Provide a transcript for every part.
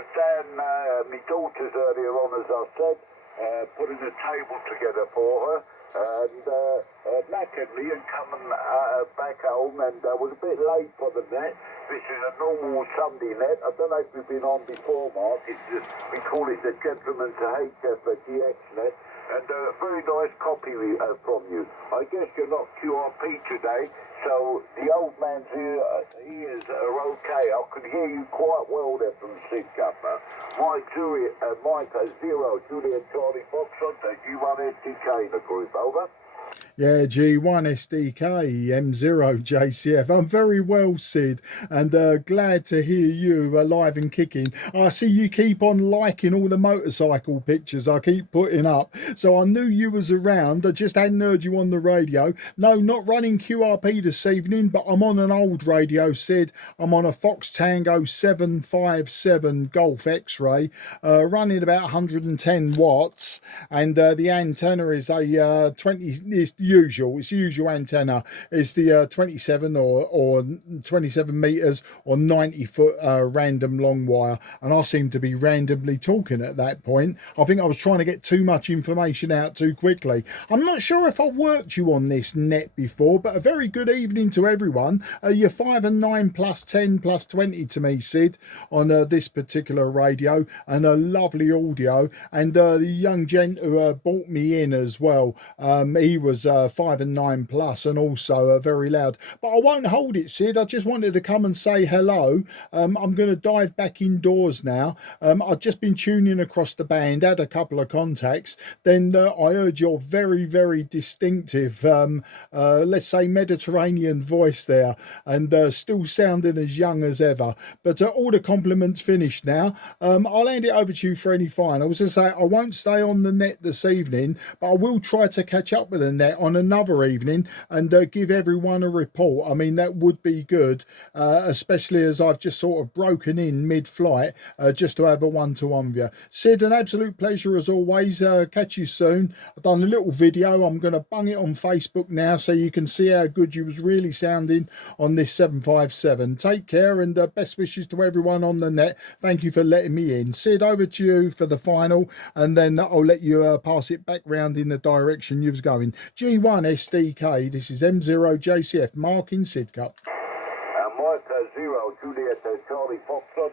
was down my daughter's earlier on, as I said, putting a table together for her, and knackered me and coming back home, and was a bit late for the net. This is a normal Sunday net. I don't know if we've been on before, Mark. We call it the Gentleman's FT-757GX net. And a very nice copy from you. I guess you're not QRP today, so the old man's ears are okay. I could hear you quite well there from Sid Mike 0 Juliet Charlie Foxtrot, G1SDK in the group, over. Yeah, G1SDK M0JCF. I'm very well, Sid, and glad to hear you alive and kicking. I see you keep on liking all the motorcycle pictures I keep putting up, so I knew you was around. I just hadn't heard you on the radio. No, not running QRP this evening, but I'm on an old radio, Sid. I'm on a Fox Tango 757 Golf X-ray, running about 110 watts, and the antenna is a 20. It's usual antenna. It's the 27 or 27 meters or 90 foot random long wire, and I seem to be randomly talking at that point. I think I was trying to get too much information out too quickly. I'm not sure if I've worked you on this net before, but a very good evening to everyone. You're 5 and 9 plus 10 plus 20 to me, Sid, on this particular radio, and a lovely audio, and the young gent who brought me in as well, he was 5 and 9 plus, and also very loud. But I won't hold it, Sid. I just wanted to come and say hello. I'm going to dive back indoors now. I've just been tuning across the band, had a couple of contacts, then I heard your very, very distinctive, let's say Mediterranean voice there, and still sounding as young as ever. But all the compliments finished now. I'll hand it over to you for any finals. As I say, I won't stay on the net this evening, but I will try to catch up with the net on another evening and give everyone a report. I mean, that would be good, especially as I've just sort of broken in mid-flight, just to have a one-to-one with you. Sid, an absolute pleasure as always. Catch you soon. I've done a little video. I'm going to bung it on Facebook now so you can see how good you was really sounding on this 757. Take care, and best wishes to everyone on the net. Thank you for letting me in. Sid, over to you for the final, and then I'll let you pass it back round in the direction you was going. G1SDK, this is M0JCF, marking Sid Cup. Mike 0 Juliet Charlie Foxtrot,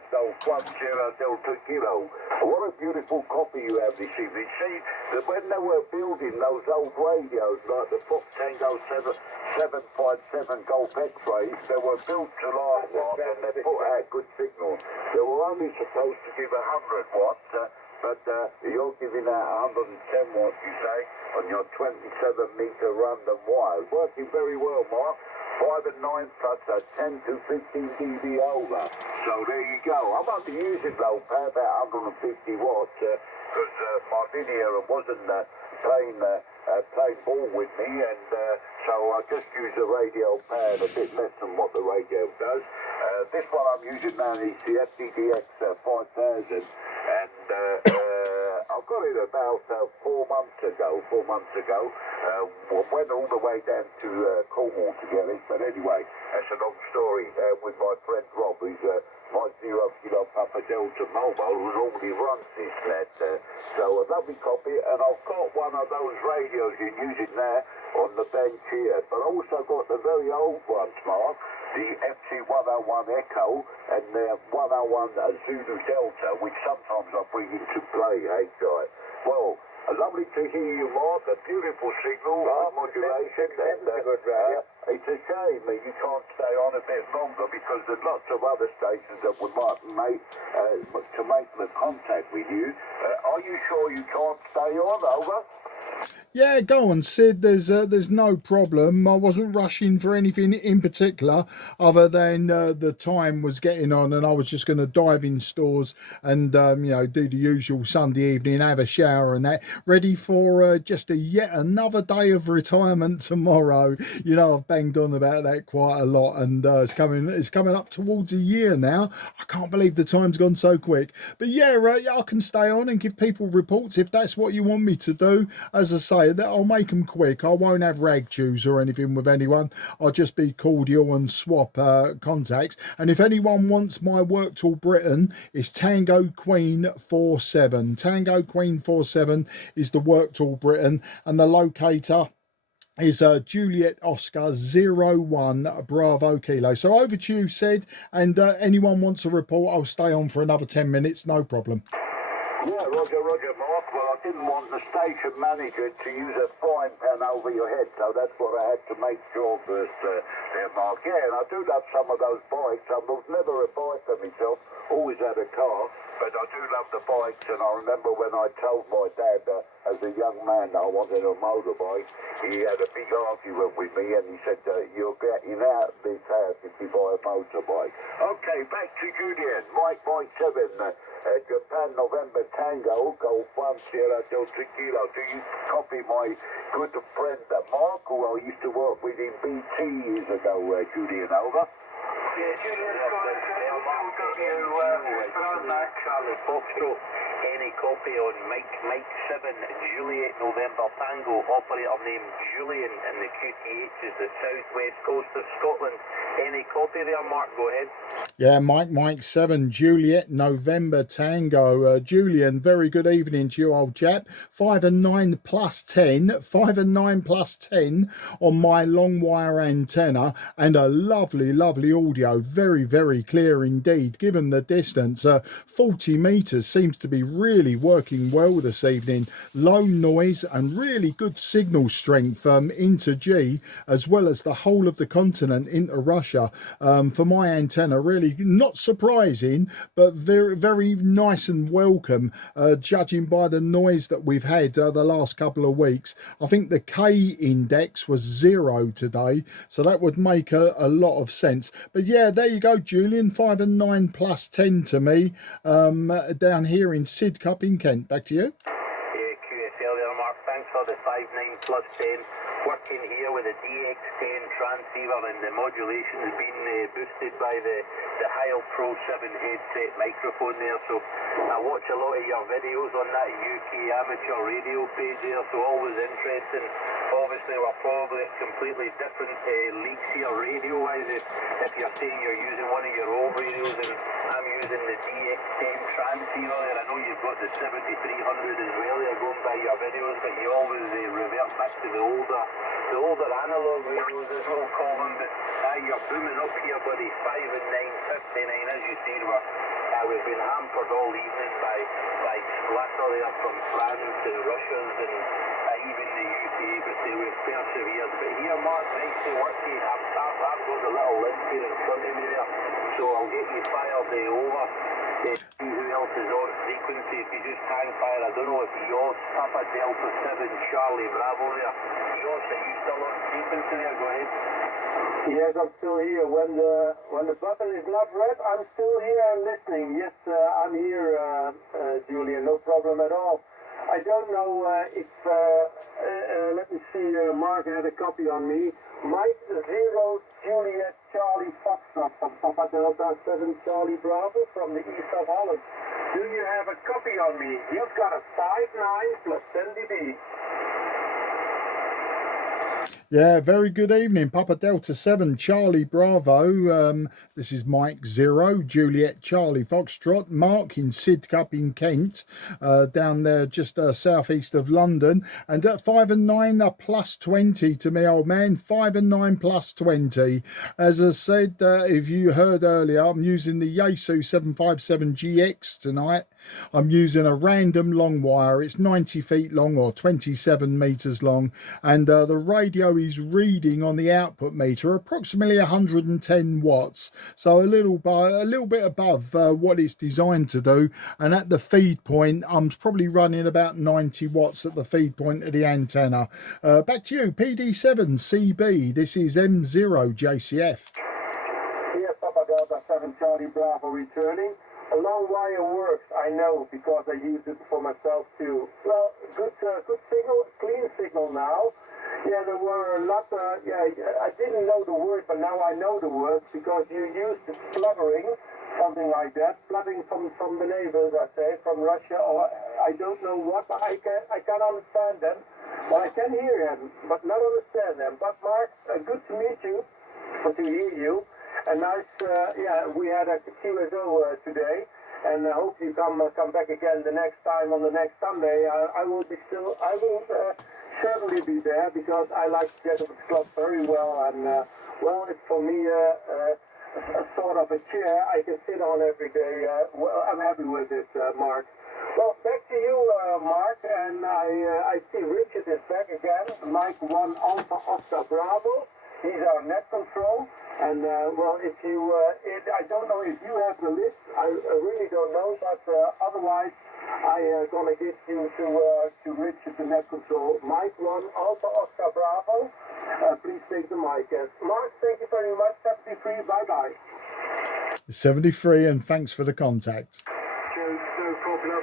Delta Kilo. What a beautiful copy you have this evening. See, that when they were building those old radios, like the Fox Tango 757 Golf X-rays, they were built to last long, and they put out good signal. They were only supposed to give 100 watts, but you're giving out 110 watts, you say, on your 27-meter random wire. Working very well, Mark. 5 and 9 plus 10 to 15 dB over. So there you go. I might be using low power, about 150 watts, because my linear wasn't playing ball with me, and so I just use the radio pad a bit less than what the radio does. This one I'm using now is the FTDX 5000, and I got it about 4 months ago. Went all the way down to Cornwall to get it, but anyway, that's a long story with my friend Rob, who's Mike 0 Kilo Papa Delta Mobile, who normally runs this net. So a lovely copy, and I've got one of those radios you use it now on the bench here, but I also got the very old ones, Mark, the FT-101 Echo and the 101 Zulu Delta, which sometimes I bring into play, hey guy. Well, lovely to hear you, Mark. A beautiful signal, modulation. It's a shame that you can't stay on a bit longer, because there's lots of other stations that would like to make the contact with you. Are you sure you can't stay on? Over. Yeah, go on, Sid. There's no problem. I wasn't rushing for anything in particular, other than the time was getting on, and I was just going to dive in stores and you know, do the usual Sunday evening, have a shower and that, ready for just yet another day of retirement tomorrow. You know, I've banged on about that quite a lot, and it's coming up towards a year now. I can't believe the time's gone so quick. But yeah, I can stay on and give people reports if that's what you want me to do. As I say, say that I'll make them quick. I won't have rag chews or anything with anyone. I'll just be cordial and swap contacts. And if anyone wants my work tool Britain, it's Tango Queen 47. Tango Queen 47 is the work tool Britain, and the locator is Juliet Oscar 01 Bravo Kilo. So over to you, Sid, and anyone wants a report, I'll stay on for another 10 minutes, no problem. Yeah, Roger, Mark. Well, I didn't want the station manager to use a frying pan over your head, so that's what I had to make sure first there, Mark. Yeah, and I do love some of those bikes. I was never a biker myself, always had a car, but I do love the bikes, and I remember when I told my dad as a young man I wanted a motorbike, he had a big argument with me, and he said, you're getting out of this house if you buy a motorbike. Okay, back to Julian. Mike 7, Japan November Tango, Golf 1 Sierra Delta Kilo. Do you copy my good friend Mark, who I used to work with in BT years ago, Julian, over? Yeah, Julian, Charlie Foxtrot, any copy on Mike 7, Juliet November Tango, operator name Julian, and the QTH is the southwest coast of Scotland. Any copy there, Mark? Go ahead. Yeah, Mike 7, Juliet November Tango. Julian, very good evening to you, old chap. 5 and 9 plus 10, 5 and 9 plus 10 on my long wire antenna, and a lovely audio, very clear indeed given the distance. 40 meters seems to be really working well this evening. Low noise and really good signal strength into G, as well as the whole of the continent into Russia. For my antenna, really not surprising, but very nice and welcome, judging by the noise that we've had the last couple of weeks. I think the K index was 0 today, so that would make a lot of sense. But yeah, there you go, Julian. 5 and 9 plus 10 to me, down here in Sid Cup in Kent. Back to you. Yeah, QSL there, Mark. Thanks for the 5-9 plus 10. Working here with a DX10 transceiver, and the modulation has been boosted by the Heil Pro 7 headset microphone there. So I watch a lot of your videos on that UK amateur radio page there, so always interesting. Obviously, we're probably at completely different leagues here radio-wise. If you're saying you're using one of your old radios, and I'm using the DX10 transceiver there. I know you've got the 7300 as well there going by your videos, but you always revert back to the older analog radios as we'll call them. But you're booming up here, buddy. 5 and 9, 59, as you see. We've been hampered all evening by splatter there from France to Russians and even the UK, but we've persevered. But here, Mark, nice to work here. I've got the little list here in front of me there, so I'll get you fired over. See who else is on frequency. If you just hang fire, I don't know if yours, Papa Delta 7 Charlie Bravo there. Yours, are you still on frequency there? Go ahead. Yes, I'm still here. When the button is not red, I'm still here and listening. Yes, I'm here, Julian, no problem at all. I don't know if, let me see, Mark had a copy on me. Mike 0 Juliet Charlie Foxtrot from Papa Delta 7 Charlie Bravo from the east of Holland. Do you have a copy on me? You've got a 5-9 plus 10 dB. Yeah, very good evening. Papa Delta 7 Charlie Bravo. This is Mike 0 Juliet Charlie Foxtrot. Mark in Sid Cup in Kent, down there just southeast of London. And at 5 and 9 plus 20 to me, old man. 5 and 9 plus 20. As I said, if you heard earlier, I'm using the Yaesu 757GX tonight. I'm using a random long wire. It's 90 feet long or 27 meters long, and the radio is reading on the output meter approximately 110 watts, so a little bit above what it's designed to do. And at the feed point, I'm probably running about 90 watts at the feed point of the antenna. Back to you, PD7CB. This is M0 JCF. Here, Papa Delta 7 Charlie Bravo returning. A long wire works, I know, because I use it for myself too. Well, good signal, clean signal now. Yeah, there were a lot, I didn't know the word, but now I know the word, because you used spluttering, something like that, flooding from the neighbors, I say, from Russia, or I don't know what, but I can understand them. Well, I can hear him, but not understand him. But Mark, good to meet you, or to hear you. And nice, yeah, we had a QSO today, and I hope you come back again the next time on the next Sunday. I will certainly be there because I like the Gentleman's Club very well, and well, it's for me a sort of a chair I can sit on every day. Well, I'm happy with it, Mark. Well, back to you, Mark, and I see Richard is back again. Mike 1 Alpha Oscar Bravo. He's our net control. And, well, if you, I don't know if you have the list. I really don't know, but otherwise, I'm going to give you to Richard, the net control. Mike 1 Alpha Oscar Bravo. Please take the mic. Mark, thank you very much. 73, bye-bye. 73, and thanks for the contact. No problem.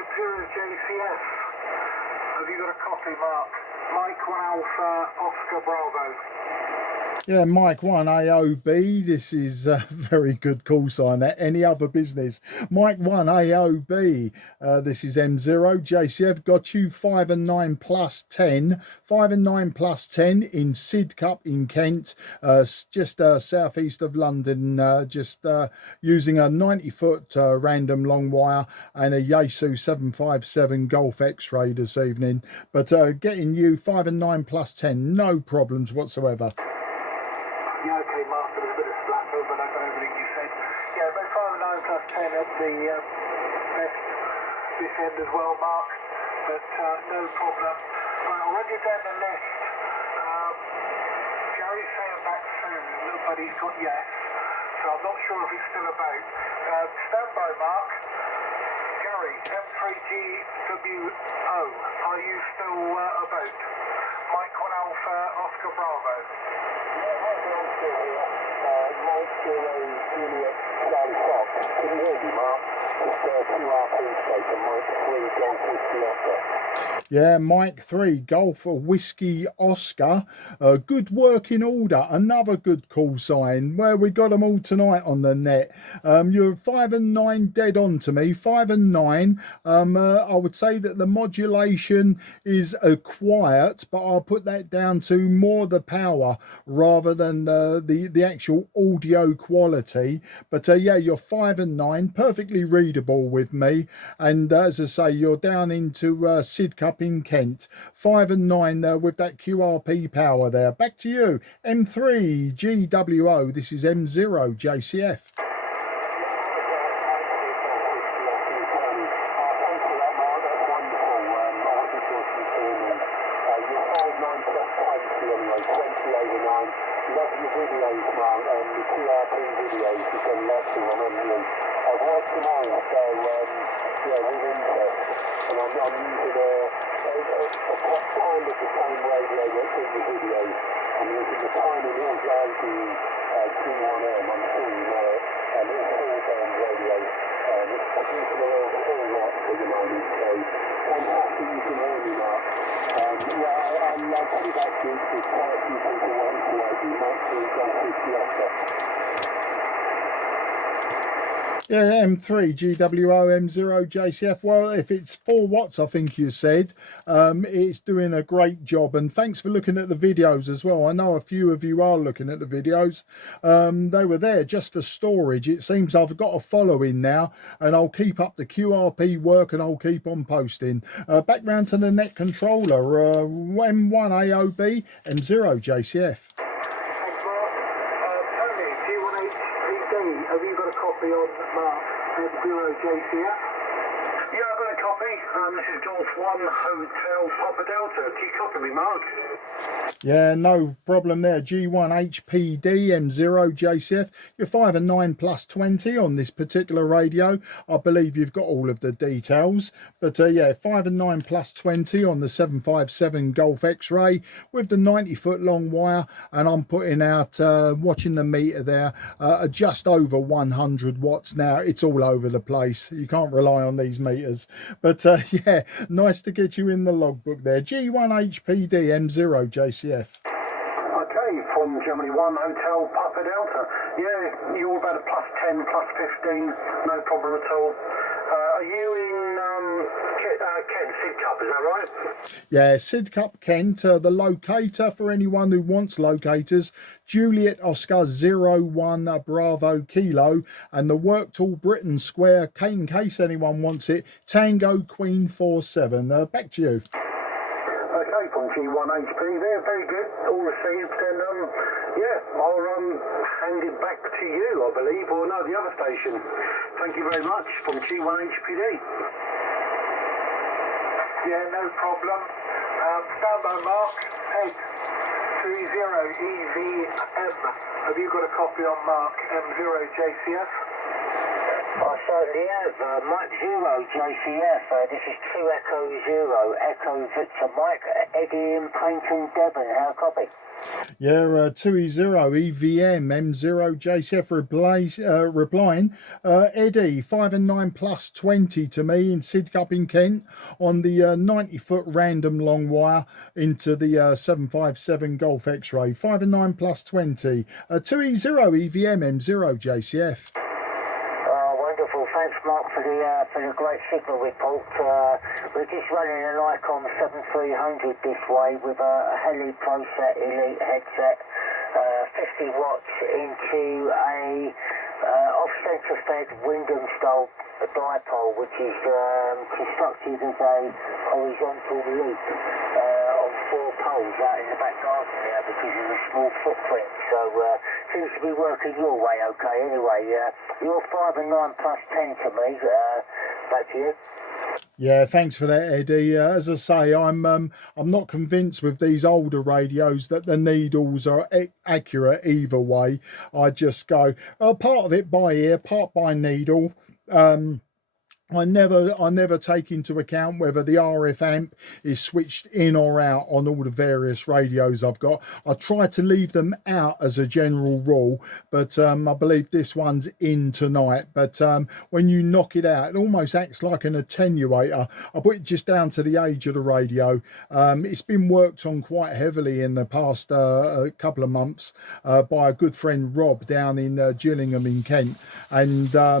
Imperial JCF. Have you got a copy, Mark? Mike 1 Alpha Oscar Bravo. Yeah, Mike 1 AOB, this is a very good call sign. Any other business? Mike 1 AOB, this is M0 JCF, got you 5 and 9 plus 10, 5 and 9 plus 10 in Sid Cup in Kent, just southeast of London, just using a 90-foot random long wire and a Yaesu 757 Golf X-ray this evening. But getting you 5 and 9 plus 10, no problems whatsoever. Yeah, okay, Mark, there was a bit of slack over that, everything you said. Yeah, about 5 and 9 plus 10 at the best this end as well, Mark, but no problem. Right, I'll run you down the list. Gary's saying back soon, nobody's got yes, so I'm not sure if it's still about. Stand by, Mark. Gary, M3GWO, are you still about? Mike 1 Alpha Oscar Bravo. Yeah, Mike 3 Golf Whiskey Oscar, good working order, another good call sign. Well, we got them all tonight on the net. You're 5 and 9 dead on to me, 5 and 9. I would say that the modulation is quiet, but I'll put that down to more the power rather than the actual audio quality. But yeah, you're 5 and 9, perfectly readable with me. And as I say, you're down into Sid Cup in Kent, 5 and 9 with that QRP power there. Back to you, M3 GWO. This is M0 JCF. Yeah, M3 GWO M0 JCF. Well, if it's 4 watts, I think you said, it's doing a great job. And thanks for looking at the videos as well. I know a few of you are looking at the videos. They were there just for storage. It seems I've got a following now, and I'll keep up the QRP work and I'll keep on posting. Back round to the net controller, M1 AOB M0 JCF. Have you got a copy on Mark M0 JCF? Yeah, I've got a copy. This is Golf 1 Hotel Papa Delta. Can you copy me, Mark? Yeah, no problem there. G1 HPD M0 JCF. You're 5 and 9 plus 20 on this particular radio. I believe you've got all of the details. But yeah, 5 and 9 plus 20 on the 757 Golf X-ray with the 90-foot long wire. And I'm putting out, watching the meter there, just over 100 watts now. It's all over the place. You can't rely on these meters. But yeah, nice to get you in the logbook there. G1 HPD M0 JCF. Okay, from Germany 1 Hotel Papa Delta. Yeah, you're about a plus 10, plus 15, no problem at all. Are you in Ken, Sid Cup, is that right? Yeah, Sid Cup Kent, the locator for anyone who wants locators, Juliet Oscar 01 Bravo Kilo, and the Work Tool Britain Square, in case anyone wants it, Tango Queen 47. Back to you. Okay, from G1HP there, very good, all received, and yeah, I'll hand it back to you, I believe, or no, the other station. Thank you very much from G1HPD. Yeah, no problem. Standby Mark, Ed 30EVM. Have you got a copy on Mark M0JCF? I certainly have. Mike 0 JCF. This is 2 Echo 0, Echo Victor Mike, Eddie in Paynton, Devon. How copy? Yeah, 2E0 EVM M0 JCF replying. Eddie 5 and 9 plus 20 to me in Sid Cup in Kent on the 90-foot random long wire into the 757 Golf X-ray. 5 and 9 plus 20. 2E0 EVM M0 JCF. Wonderful. Thanks, Mark, for the great signal report. We're just running an Icon 7300 this way with a Heli ProSet Elite headset, 50 watts into a off-center fed Wyndham style dipole, which is constructed as a horizontal loop on 4 poles out in the back garden there because of the small footprint. So seems to be working your way okay. Anyway, you're 5 and 9 plus 10 to me. Back to you. Yeah, thanks for that, Eddie. As I say, I'm not convinced with these older radios that the needles are accurate either way. I just go part of it by ear, part by needle. I never take into account whether the RF amp is switched in or out on all the various radios I've got. I try to leave them out as a general rule, but I believe this one's in tonight. But when you knock it out, it almost acts like an attenuator. I put it just down to the age of the radio. It's been worked on quite heavily in the past couple of months by a good friend Rob down in Gillingham in Kent, and I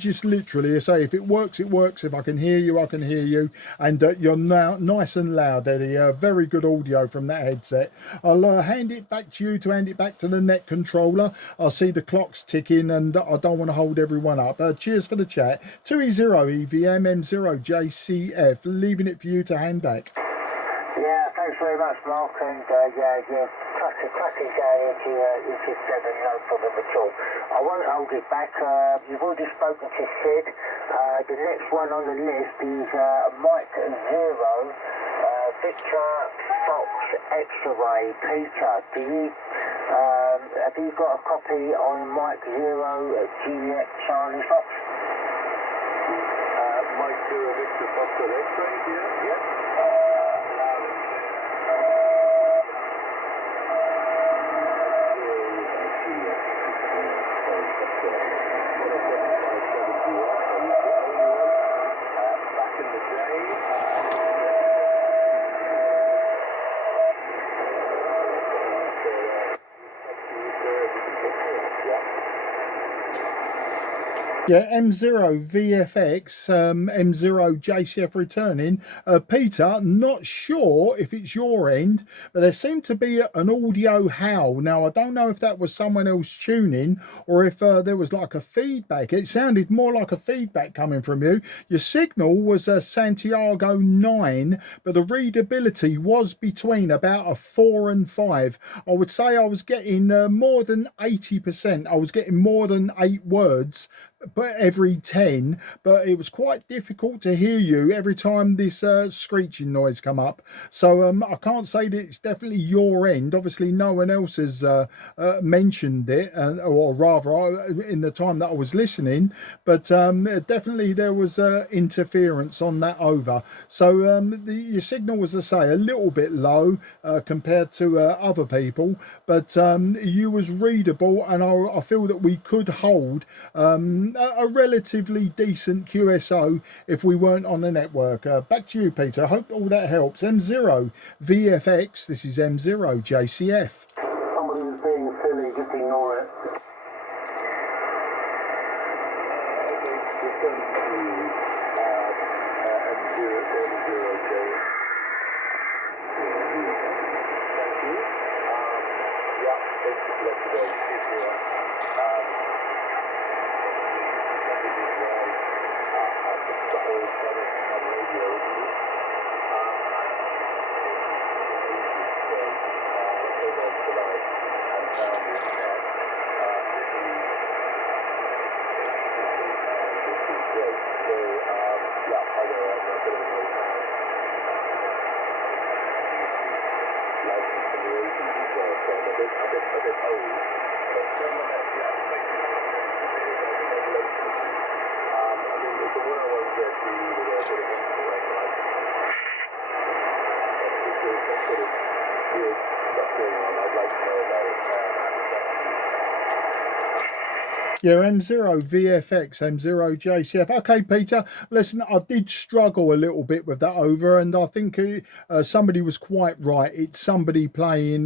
just literally say, if it works, it works. If I can hear you, I can hear you. And you're now nice and loud, Eddie. Very good audio from that headset. I'll hand it back to you to hand it back to the net controller. I see the clock's ticking and I don't want to hold everyone up. Cheers for the chat. 2E0 EVM M0 JCF. Leaving it for you to hand back. Yeah, thanks very much, Mark. And yeah, cracking down into 7, no problem at all. I won't hold it back. You've already spoken to Sid. The next one on the list is Mike 0, Victor Fox X-Ray. Peter, have you got a copy on Mike 0 Juliet Charlie Fox? Mike 0 Victor Fox X-ray, yeah? Yep. Yeah, M0 VFX, M0 JCF returning. Peter, not sure if it's your end, but there seemed to be an audio howl. Now, I don't know if that was someone else tuning or if there was like a feedback. It sounded more like a feedback coming from you. Your signal was a Santiago 9, but the readability was between about a 4 and 5. I would say I was getting more than 80%. I was getting more than 8 words but every 10, but it was quite difficult to hear you every time this screeching noise come up. So I can't say that it's definitely your end. Obviously no one else has mentioned it, or rather in the time that I was listening, but definitely there was interference on that over. So your signal was, I say, a little bit low compared to other people, but you was readable, and I feel that we could hold a relatively decent QSO if we weren't on the network. Back to you, Peter. I hope all that helps. M0 VFX, this is M0 JCF. Somebody was being silly, just ignore it. Yeah, M0 VFX, M0 JCF. Okay, Peter, listen, I did struggle a little bit with that over, and I think somebody was quite right. It's somebody playing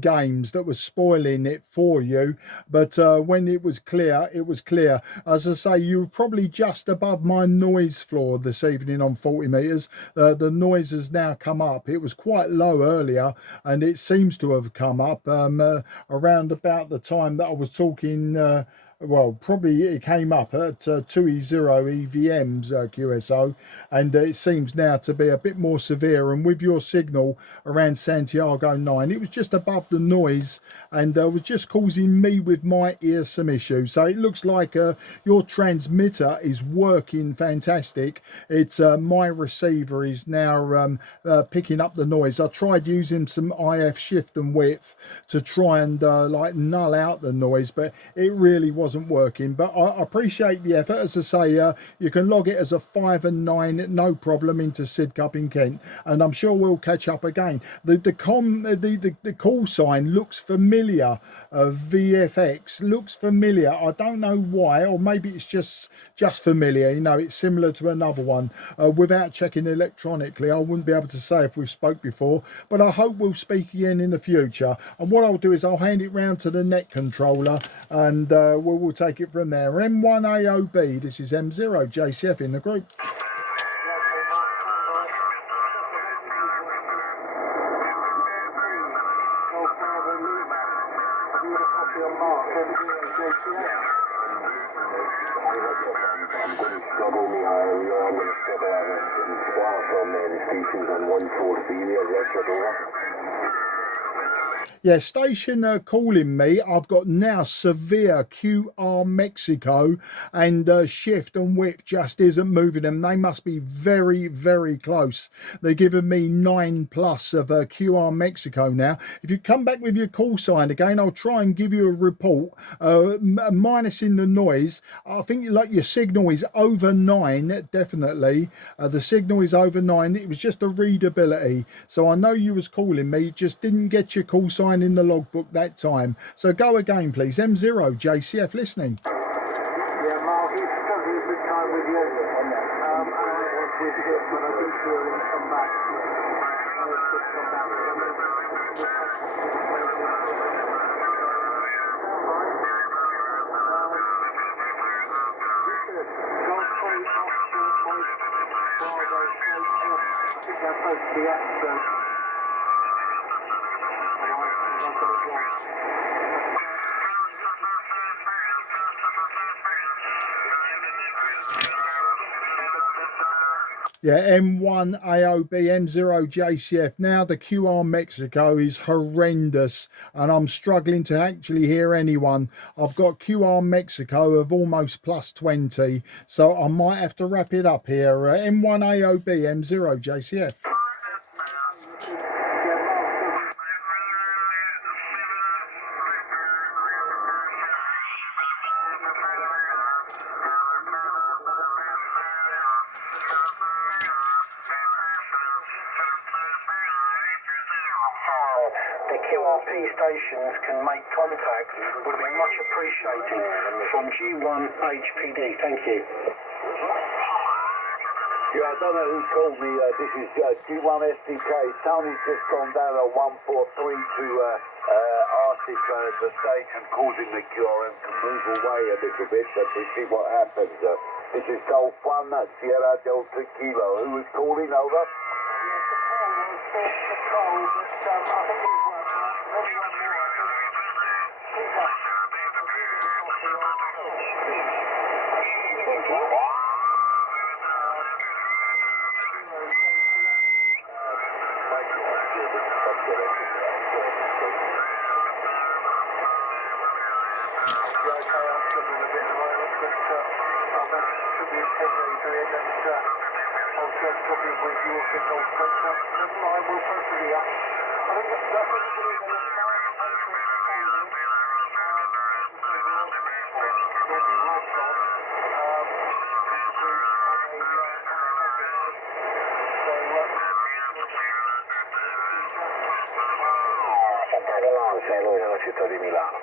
games that was spoiling it for you. But when it was clear, it was clear. As I say, you were probably just above my noise floor this evening on 40 meters. The noise has now come up. It was quite low earlier, and it seems to have come up around about the time that I was talking. Well, probably it came up at 2E0 EVM's QSO, and it seems now to be a bit more severe. And with your signal around Santiago 9, it was just above the noise and was just causing me with my ear some issues. So it looks like your transmitter is working fantastic. It's my receiver is now picking up the noise. I tried using some IF shift and width to try and like null out the noise, but it really wasn't working. But I appreciate the effort. As I say, you can log it as a 5 and 9, no problem, into Sid Cup in Kent, and I'm sure we'll catch up again. The call sign looks familiar. VFX looks familiar. I don't know why, or maybe it's just familiar. You know, it's similar to another one. Without checking electronically, I wouldn't be able to say if we've spoke before, but I hope we'll speak again in the future. And what I'll do is I'll hand it round to the net controller, and we'll take it from there. M1AOB, this is M0 JCF in the group. Yeah, station calling me. I've got now severe QR Mexico, and shift and whip just isn't moving them. They must be very, very close. They're giving me 9+ of QR Mexico now. If you come back with your call sign again, I'll try and give you a report. Minus in the noise, I think like your signal is over 9, definitely. The signal is over 9. It was just a readability. So I know you was calling me, just didn't get your call sign in the logbook that time. So go again, please. M0 JCF listening. Yeah, Mark, it's struggling a big time with you. I was with him, but I didn't feel him come back. I think they're supposed to be experts. Yeah, M1 AOB, M0 JCF. Now the QR Mexico is horrendous, and I'm struggling to actually hear anyone. I've got QR Mexico of almost +20, so I might have to wrap it up here. M1 AOB, M0 JCF. The QRP stations can make contact would be much appreciated from G1HPD. Thank you. Yeah, I don't know who called me. This is G1SDK. Tony's just gone down on 143 to ask if the station causing the QRM can move away a little bit, but we see what happens. This is Golf 1, Sierra Delta Kilo. Who was calling? Over. città di Milano.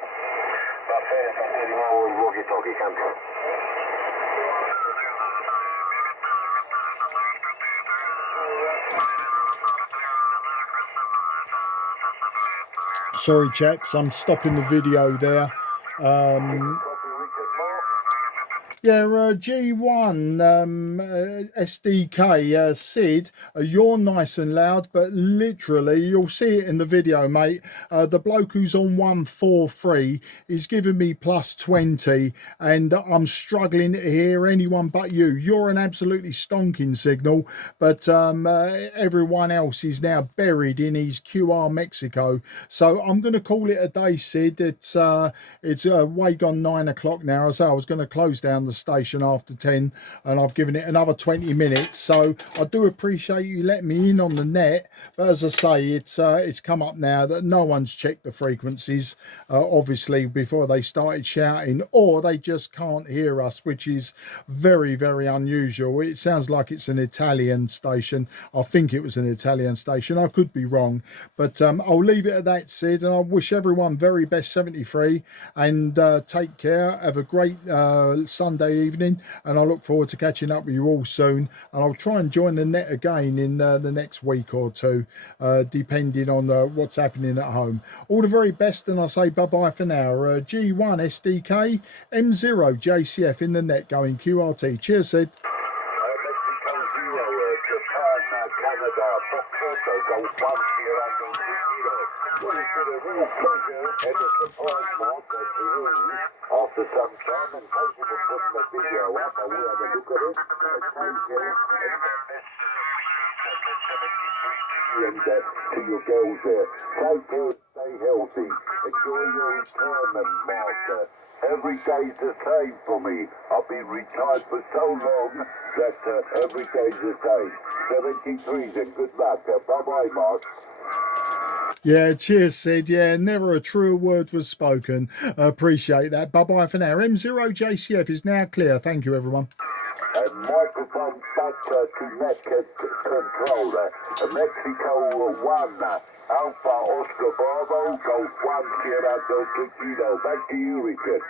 Va bene, state di nuovo il walkie-talkie, cambio. Sorry chaps, I'm stopping the video there. Yeah, G1 SDK Sid, you're nice and loud, but literally you'll see it in the video, mate. The bloke who's on 143 is giving me plus 20, and I'm struggling to hear anyone but you. You're an absolutely stonking signal, but everyone else is now buried in his QR Mexico. So I'm going to call it a day, Sid. It's way gone 9 o'clock now. So I was going to close down the station after 10, and I've given it another 20 minutes. So I do appreciate you letting me in on the net, but as I say, it's come up now that no one's checked the frequencies, obviously, before they started shouting, or they just can't hear us, which is very, very unusual. It sounds like it's an Italian station. I think it was an Italian station. I could be wrong, but I'll leave it at that, Sid, and I wish everyone very best 73, and take care. Have a great Sunday evening, and I look forward to catching up with you all soon, and I'll try and join the net again in the next week or two, depending on what's happening at home. All the very best, and I'll say bye bye for now. G1 SDK M0 JCF in the net going QRT. Cheers, Sid. Mexico 0, Japan, Canada, Foxtrot, Golf 1, Sierra Delta Kilo. Well, it's been a real pleasure and a surprise, Mark, that you're in after some time, and thank you for putting the video up. I will have a look at it. Thank you. And to your girls there. Take care and stay healthy. Enjoy your retirement, Master. Every day's the same for me. I've been retired for so long that every day's the same. 73's and good luck. Bye-bye, Mark. Yeah, cheers, Sid. Yeah, never a truer word was spoken. Appreciate that. Bye-bye for now. M0 JCF is now clear. Thank you, everyone. And microphone back to net controller. Mexico 1, Alpha Oscar Bravo, Golf 1, Sierra Delta Kilo. Back to you, Richard.